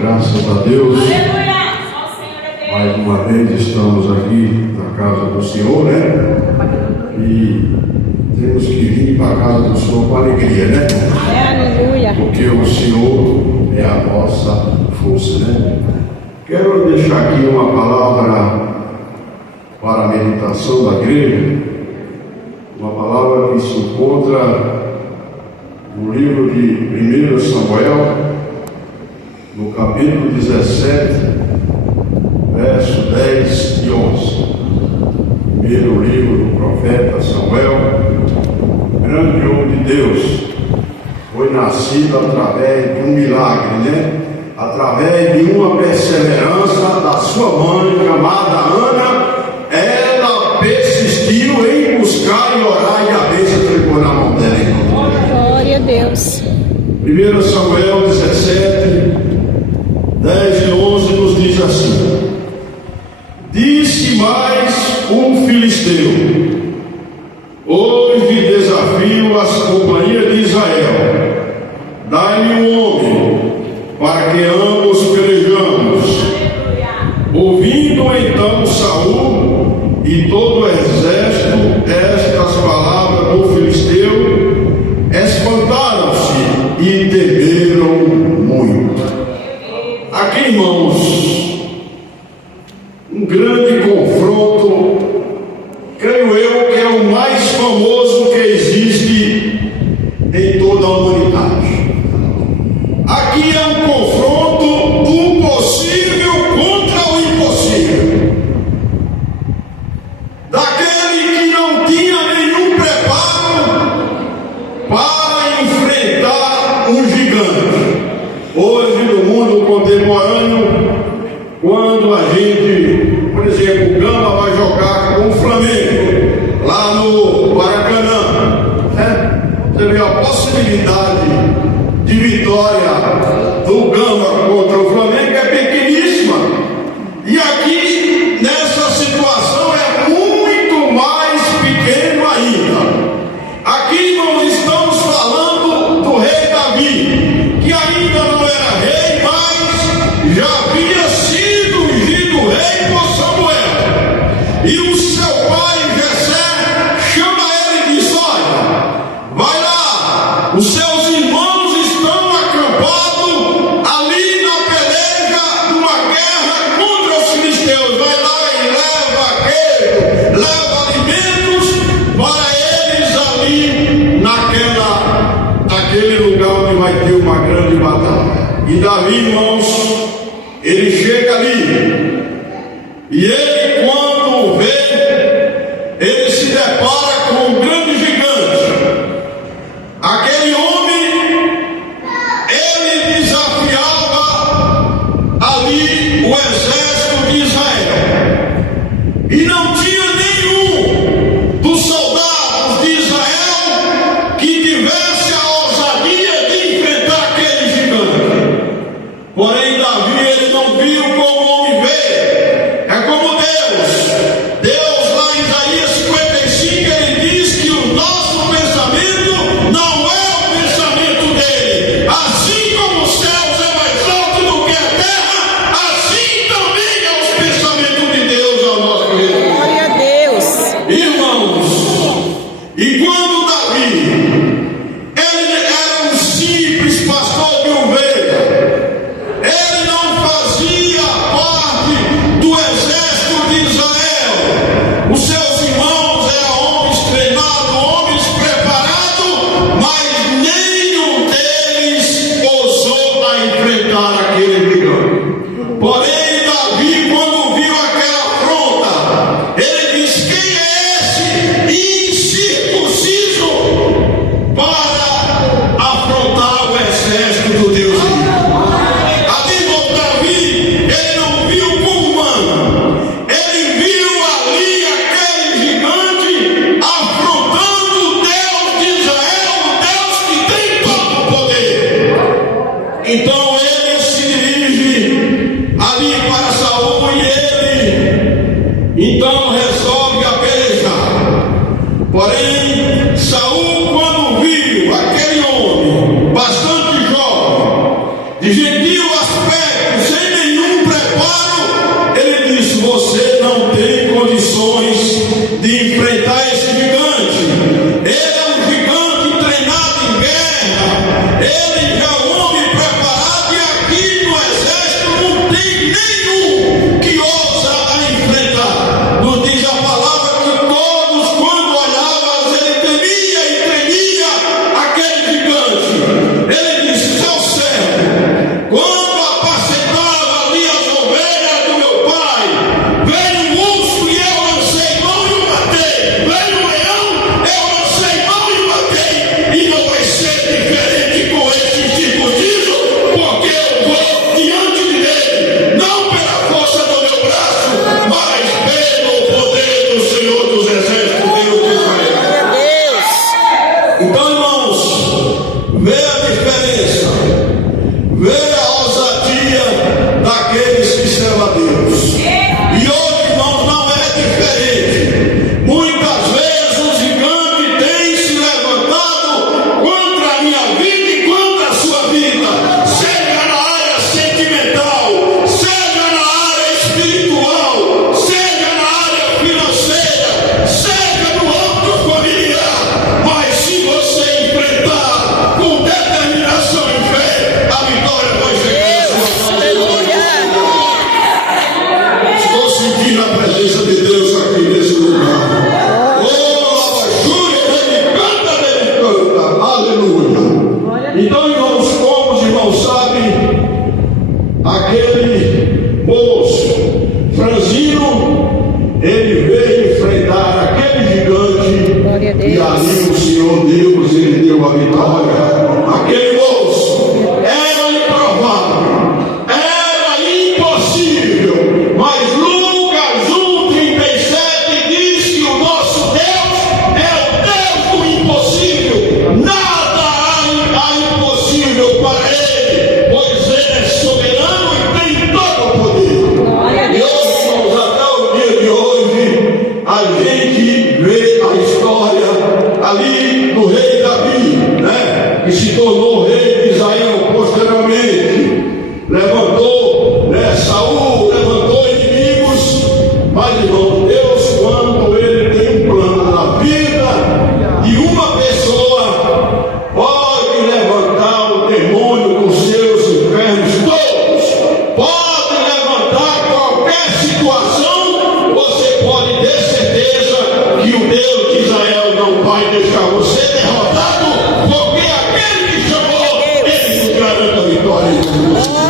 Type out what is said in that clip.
Graças a Deus. Mais uma vez estamos aqui na casa do Senhor, né? E temos que vir para a casa do Senhor com alegria, né? Aleluia. Porque o Senhor é a nossa força, né? Quero deixar aqui uma palavra para a meditação da igreja. Uma palavra que se encontra no livro de 1 Samuel, no capítulo 17, verso 10 e 11. Primeiro livro do profeta Samuel, grande homem de Deus, foi nascido através de um milagre, né? Através de uma perseverança da sua mãe, chamada Ana. Ela persistiu em buscar e orar, e a bênção ficou na mão dela. Glória a Deus. 1 Samuel 17, 10 e 11 nos diz assim: disse mais um filisteu: hoje desafio as companhias de Israel, dai-me um homem, para que ambos pelejamos. Ouvindo então Saul e todo o exército estas palavras do filisteu, espantaram-se e temeram muito. Aqui, irmãos, um grande confronto, creio eu que é o mais famoso que existe em toda a humanidade. Aqui é um confronto do possível contra o impossível, daquele que não tinha nenhum preparo para enfrentar um gigante. Hoje, no mundo contemporâneo, quando a gente, por exemplo, o Gama vai jogar com o Flamengo lá no Maracanã, né? Você vê a possibilidade de vitória do Gama contra o Flamengo é pequeníssima. E aqui, nessa situação, é muito mais pequeno ainda. Aqui, irmãos, estamos falando do rei Davi, que ainda não era rei, mas já havia sido ungido rei por Samuel. E o seu pai, Jessé, chama ele e diz: olha, vai lá, os seus irmãos estão acampados ali na peleja de uma guerra contra os filisteus. Vai lá e leva leva alimentos para eles ali naquele lugar onde vai ter uma grande batalha. E Davi, irmãos, ele chega ali, e ele, quando vê, ele se depara com um grande gigante. Aquele homem, ele desafiava ali o exército de Israel, e não tinha nenhum dos soldados de Israel que tivesse a ousadia de enfrentar aquele gigante. Porém, Davi, ele não viu como o homem vê. É como Deus lá em Isaías 55, ele diz que o nosso pensamento não é o pensamento dele. Assim como os céus é mais alto do que a terra, assim também é os pensamentos de Deus ao nosso respeito. Glória a Deus. Irmãos, e quando Davi, ele era um simples pastor de ovelha, ele não fazia parte do exército de Israel. Os seus irmãos eram homens treinados, homens preparados, mas nenhum deles ousou a enfrentar aquele gigante. Porém, Davi, quando viu aquela afronta, ele disse: quem é esse incircunciso para afrontar o exército do Deus vivo? Ali, irmão, Davi, ele não viu como humano, ele viu ali aquele gigante afrontando o Deus de Israel, o Deus que tem todo o poder. Então ele se dirige ali para Saul, e ele então resolve a pelejar. Porém, Saul, quando viu aquele homem bastante jovem, de gentil aspecto, Jesus.